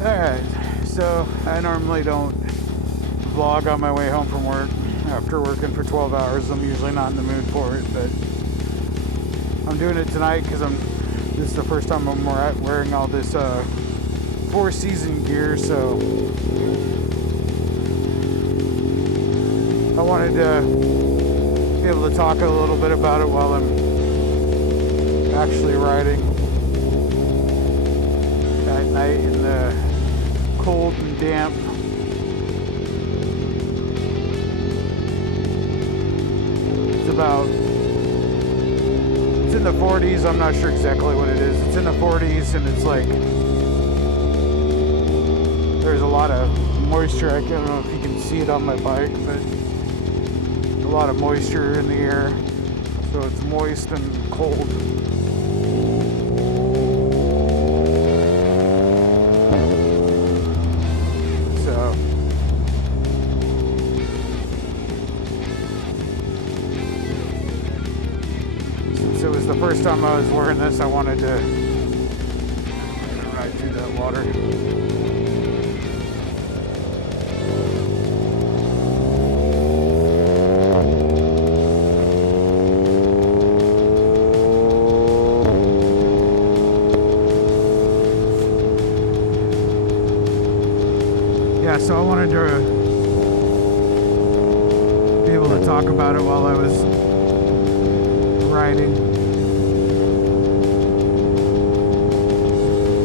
Alright, so I normally don't vlog on my way home from work. After working for 12 hours, I'm usually not in the mood for it, but I'm doing it tonight because this is the first time I'm wearing all this four season gear, so I wanted to be able to talk a little bit about it while I'm actually riding at night in the cold and damp. It's in the 40s. I'm not sure exactly what it is. It's in the 40s, and it's like there's a lot of moisture. I don't know if you can see it on my bike, but a lot of moisture in the air, so it's moist and cold. It was the first time I was wearing this. I wanted to ride through that water. Yeah, so I wanted to be able to talk about it while I was riding.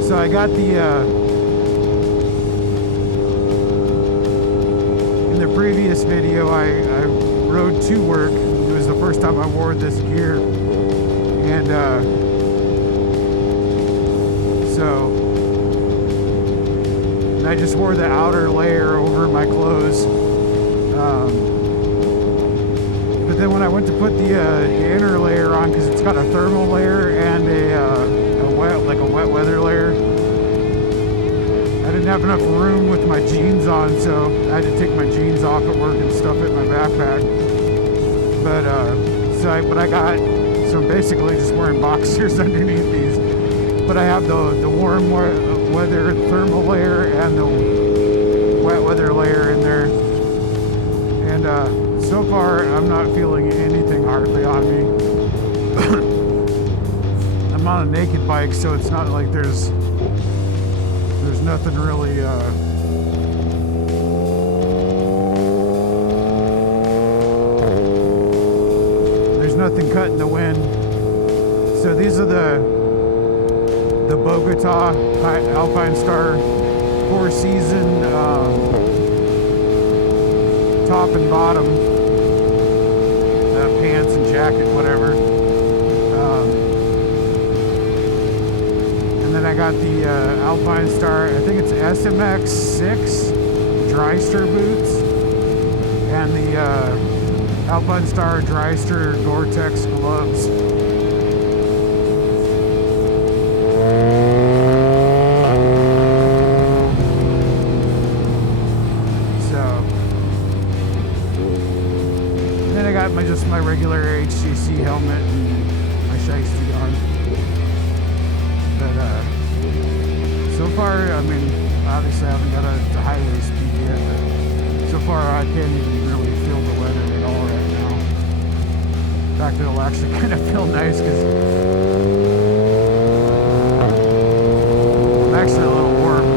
So I got the, in the previous video, I rode to work. It was the first time I wore this gear. And and I just wore the outer layer over my clothes. But then when I went to put the inner layer on, because it's got a thermal layer and a wet weather layer, I didn't have enough room with my jeans on, so I had to take my jeans off at work and stuff it in my backpack. But so I'm basically just wearing boxers underneath these. But I have the warm weather thermal layer and the wet weather layer in there. And so far, I'm not feeling anything hardly on me. I'm on a naked bike, so it's not like there's nothing really there's nothing cutting the wind. So these are the Bogota Alpinestars four-season top and bottom pants and jacket, whatever. And then I got the Alpinestars, I think it's SMX6 Drystar boots, and the Alpinestars Drystar Gore-Tex gloves. Just my regular HCC helmet and my shiesty on. But so far, I mean, obviously I haven't got a highway speed yet, but so far I can't even really feel the weather at all right now. In fact, it'll actually kind of feel nice because I'm actually a little warm.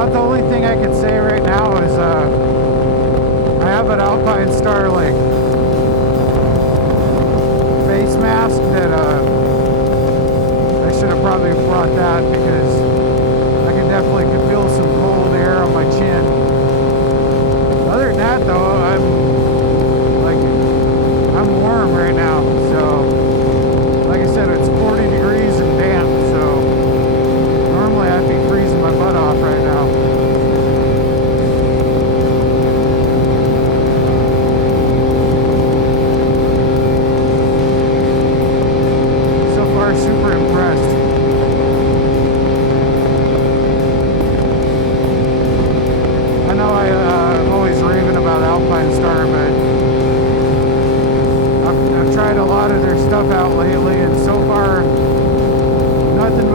The only thing I can say right now is I have an Alpinestars like face mask that I should have probably brought that, because I can definitely feel some cold air on my chin. Other than that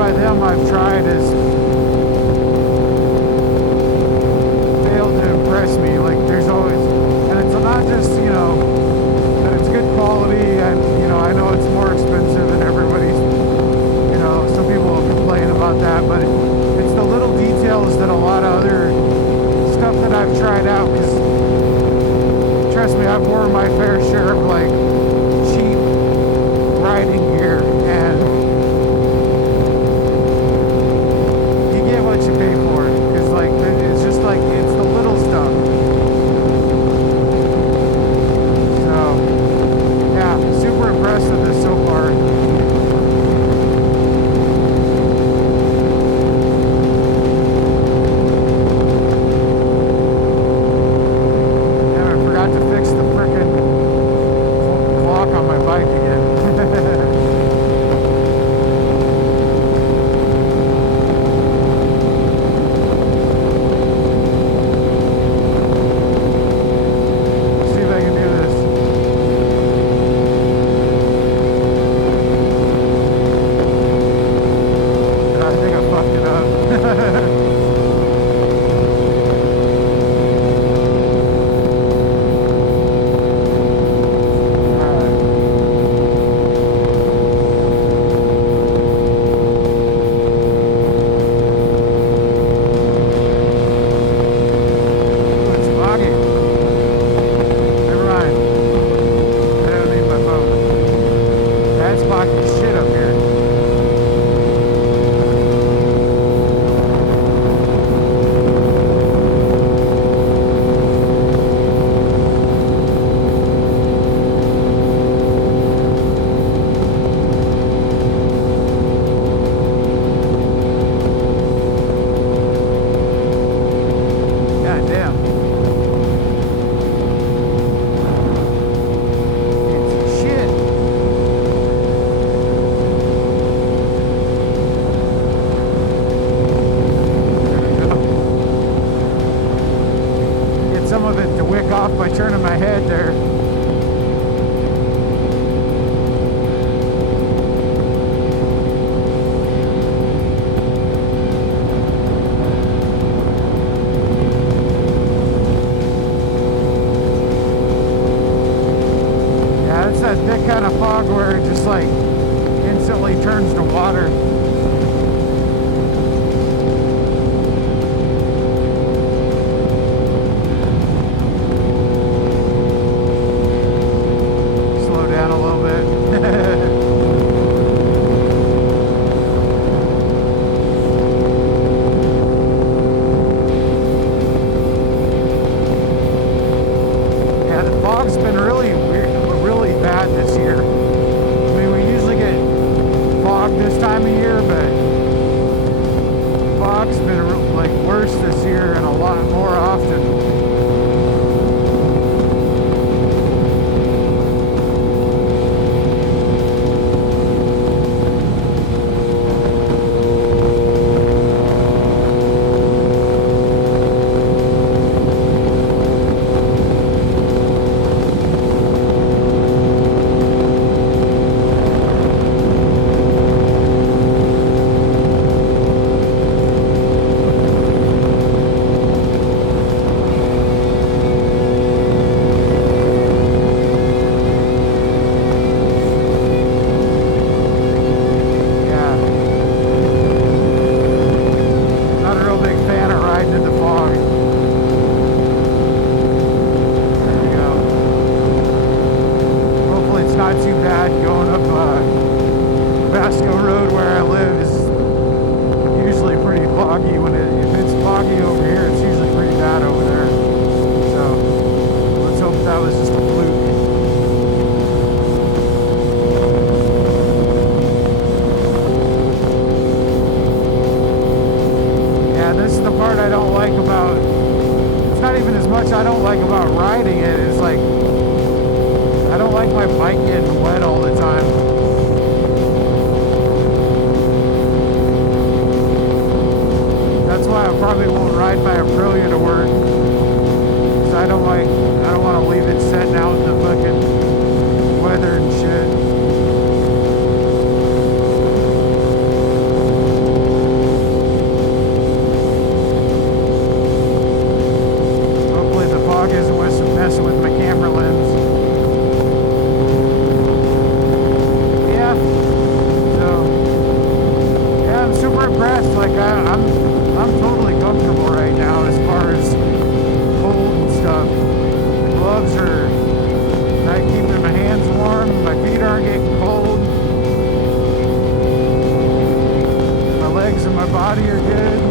by them I've tried has failed to impress me. Like there's always, and it's not just, you know, that it's good quality, and you know, I know it's more expensive and everybody's, you know, some people will complain about that, but it's the little details that a lot of other stuff that I've tried out, because trust me, I've worn my fair share of like cheap riding gear, and you get what you pay for. Because like it's just like it's the little stuff. So yeah, super impressed with this so far. By turning my head there. Yeah, it's that thick kind of fog where it just like instantly turns to water. Fog's been really bad this year. I mean, we usually get fog this time of year, but fog's been like worse this year and a lot more often. I don't like about riding it is like I don't like my bike getting wet all the time. That's why I probably won't ride my Aprilia to work, because I don't want to leave it setting out in the fucking weather and shit. messing with my camera lens. Yeah. So yeah, I'm super impressed. Like I'm totally comfortable right now as far as cold and stuff. The gloves are not keeping my hands warm. My feet aren't getting cold. My legs and my body are good.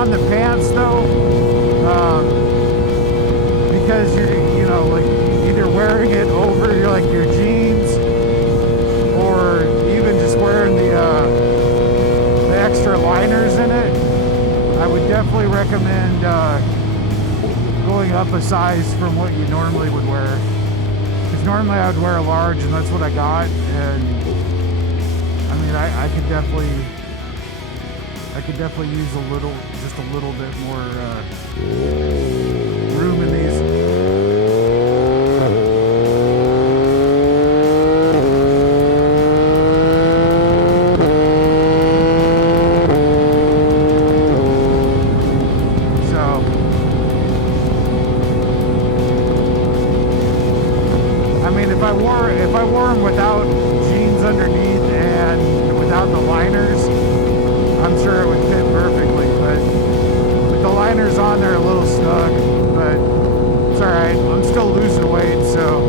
On the pants though, because you know, like either wearing it over your jeans, or even just wearing the extra liners in it, I would definitely recommend going up a size from what you normally would wear. Because normally I would wear a large, and that's what I got. And I mean, I could definitely use just a little bit more room in these. So, I mean, if I wore them without jeans underneath and without the liners, I'm sure it would fit perfectly, but with the liners on, they're a little snug, but it's alright. I'm still losing weight, so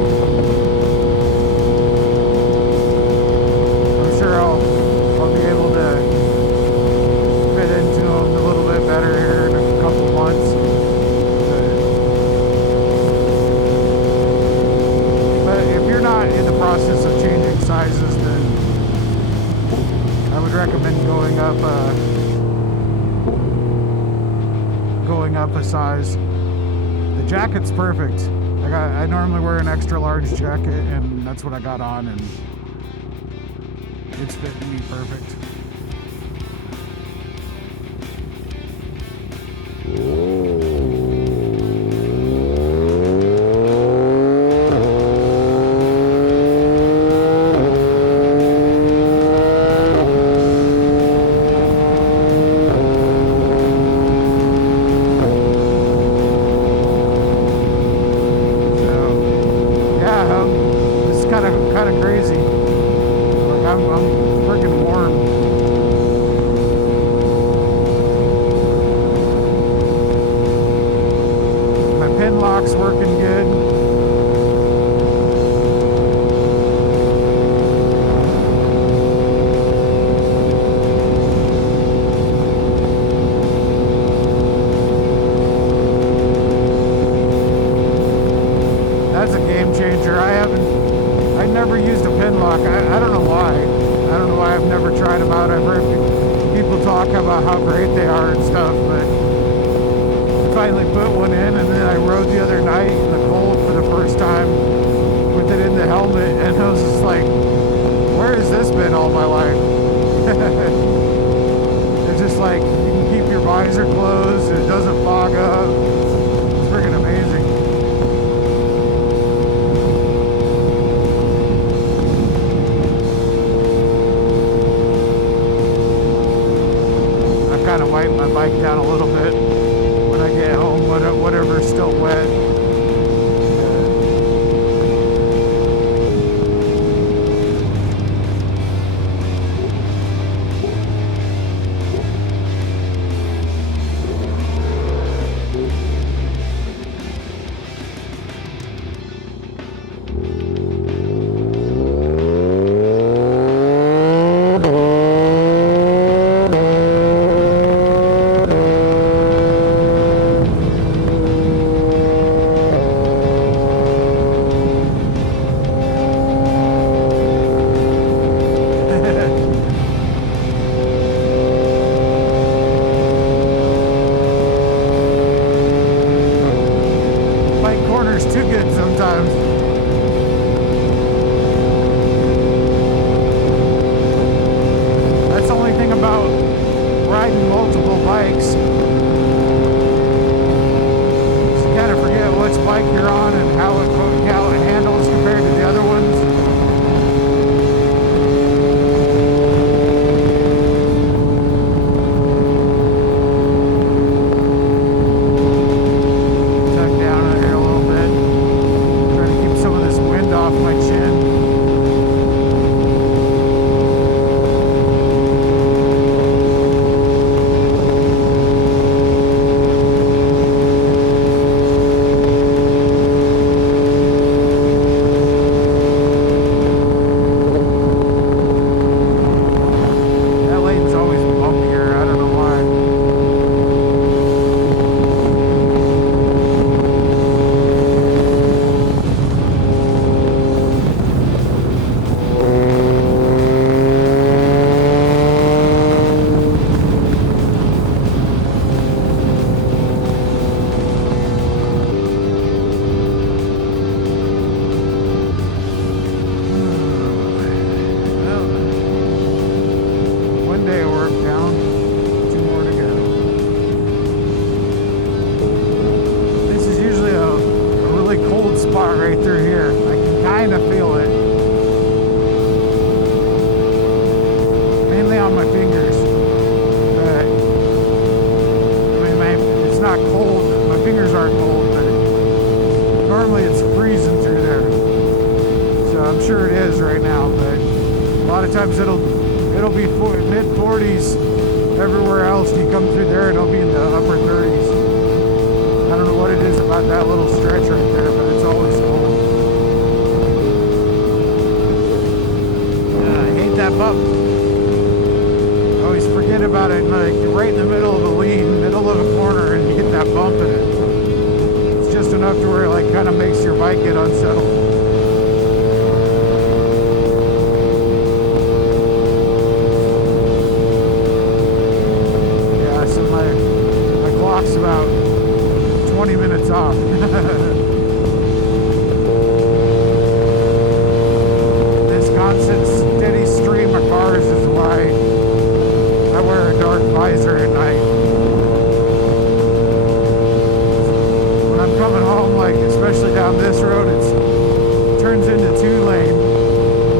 I'm sure I'll be able to fit into them a little bit better here in a couple months. But if you're not in the process of changing sizes, then I would recommend going up a size. The jacket's perfect. I normally wear an extra large jacket, and that's what I got on, and it's fitting me perfect. Kind of crazy. Like I'm freaking warm. My Pinlock's working good. That's a game changer. I never used a Pinlock. I don't know why. I don't know why I've never tried them out. I've heard people talk about how great they are and stuff, but I finally put one in, and then I rode the other night in the cold for the first time with it in the helmet, and I was just like, where has this been all my life? It's just like, you can keep your visor closed, and it doesn't fog up. It's freaking amazing. Kind of wipe my bike down a little bit when I get home, whatever's still wet. bikes, you kind of forget which bike you're on and how it handles compared to the other ones. Tuck down here a little bit, trying to keep some of this wind off my chin. Right through here. I can kind of feel it. Mainly on my fingers. But, I mean, it's not cold. My fingers aren't cold, but normally it's freezing through there. So I'm sure it is right now, but a lot of times it'll be mid-40s everywhere else. You come through there and it'll be in the upper 30s. I don't know what it is about that little stretch right there, but it's always cold. I hate that bump. I always forget about it, and like you're right in the middle of the lean, middle of a corner, and you get that bump in it. It's just enough to where it like kind of makes your bike get unsettled. Yeah, so my clock's about 20 minutes off. This constant steady stream of cars is why I wear a dark visor at night. When I'm coming home, like especially down this road, it turns into 2-lane,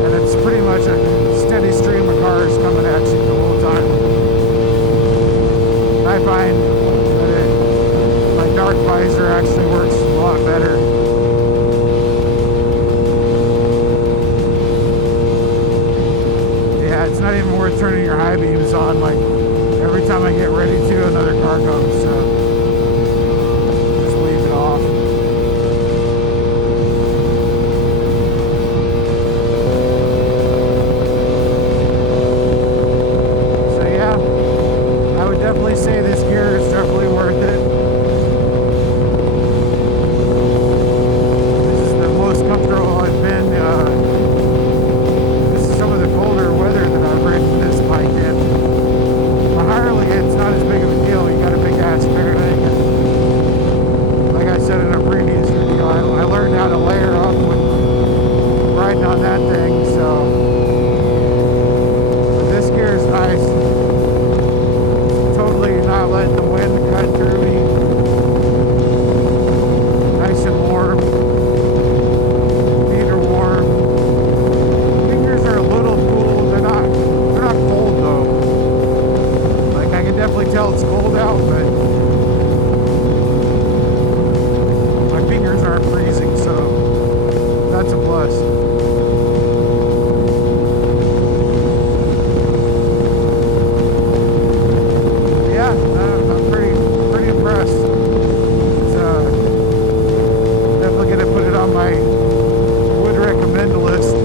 and it's pretty much a steady stream of cars coming at you the whole time. And I find dark visor actually works a lot better. Yeah, it's not even worth turning your high beams on. Like every time I get ready to, another car comes. So just leave it off. So yeah, I would definitely say this gear is definitely worth it. Comfortable I've been. This is some of the colder weather that I've ridden this bike in. My Harley, it's not as big of a deal. You got a big ass fairing, and like I said in a previous video, I learned how to layer up with riding on that thing. So this gear is nice. Totally not letting the wind cut through me. Nice and warm. Tell it's cold out, but my fingers aren't freezing, so that's a plus. Yeah, I'm pretty impressed. It's, definitely gonna put it on my would recommend list.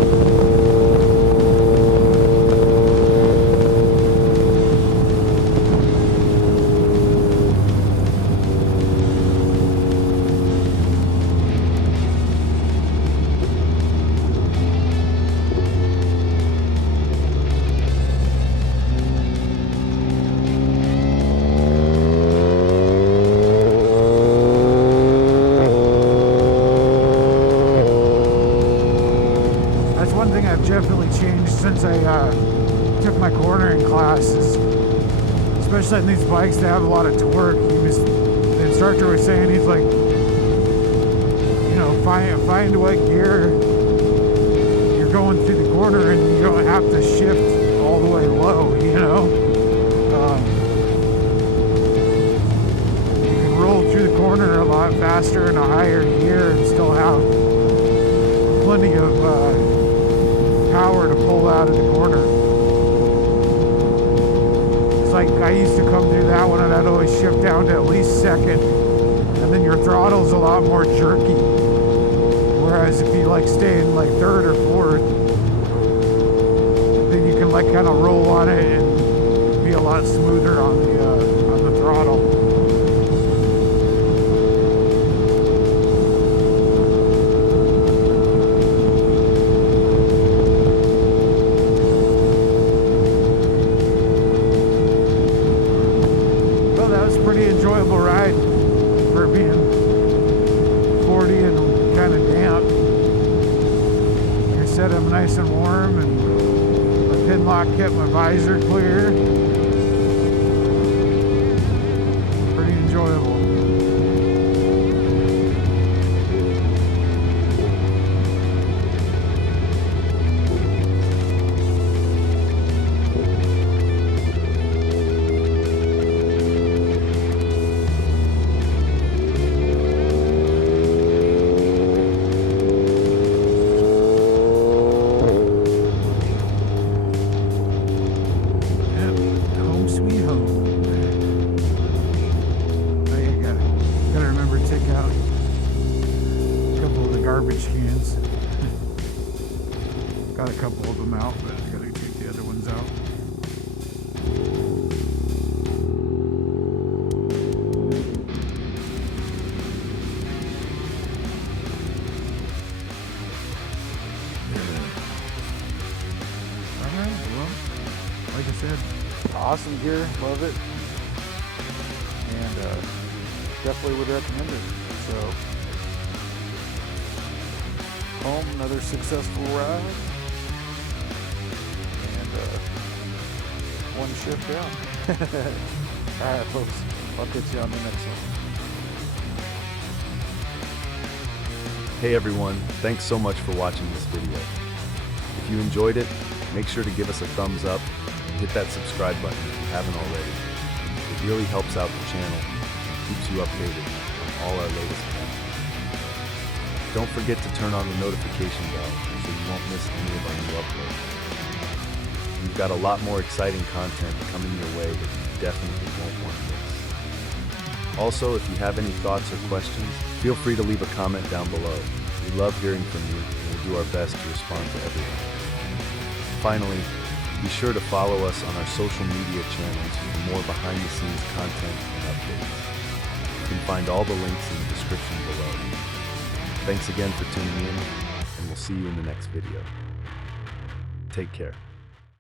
Definitely changed since I took my cornering classes, especially on these bikes that have a lot of torque. The instructor was saying, he's like, you know, find what gear you're going through the corner and you don't have to shift all the way low, you know. You can roll through the corner a lot faster in a higher gear and still have plenty of power to pull out of the corner. It's like I used to come through that one and I'd always shift down to at least second, and then your throttle's a lot more jerky. Whereas if you like stay in like third or fourth, then you can like kind of roll on it and be a lot smoother on the throttle. Well, that was a pretty enjoyable ride for being 40 and kind of damp. Like I said, I'm nice and warm, and my Pinlock kept my visor clear. Pretty enjoyable. Garbage cans. Got a couple of them out, but I gotta take the other ones out. Alright, well, like I said, awesome gear, love it, and definitely would recommend it. So home, another successful ride, and one shift down. Alright folks, I'll catch you on the next one. Hey everyone, thanks so much for watching this video. If you enjoyed it, make sure to give us a thumbs up and hit that subscribe button if you haven't already. It really helps out the channel and keeps you updated on all our latest content. Don't forget to turn on the notification bell so you won't miss any of our new uploads. We've got a lot more exciting content coming your way that you definitely won't want to miss. Also, if you have any thoughts or questions, feel free to leave a comment down below. We love hearing from you and we'll do our best to respond to everyone. Finally, be sure to follow us on our social media channels for more behind-the-scenes content and updates. You can find all the links in the description below. Thanks again for tuning in, and we'll see you in the next video. Take care.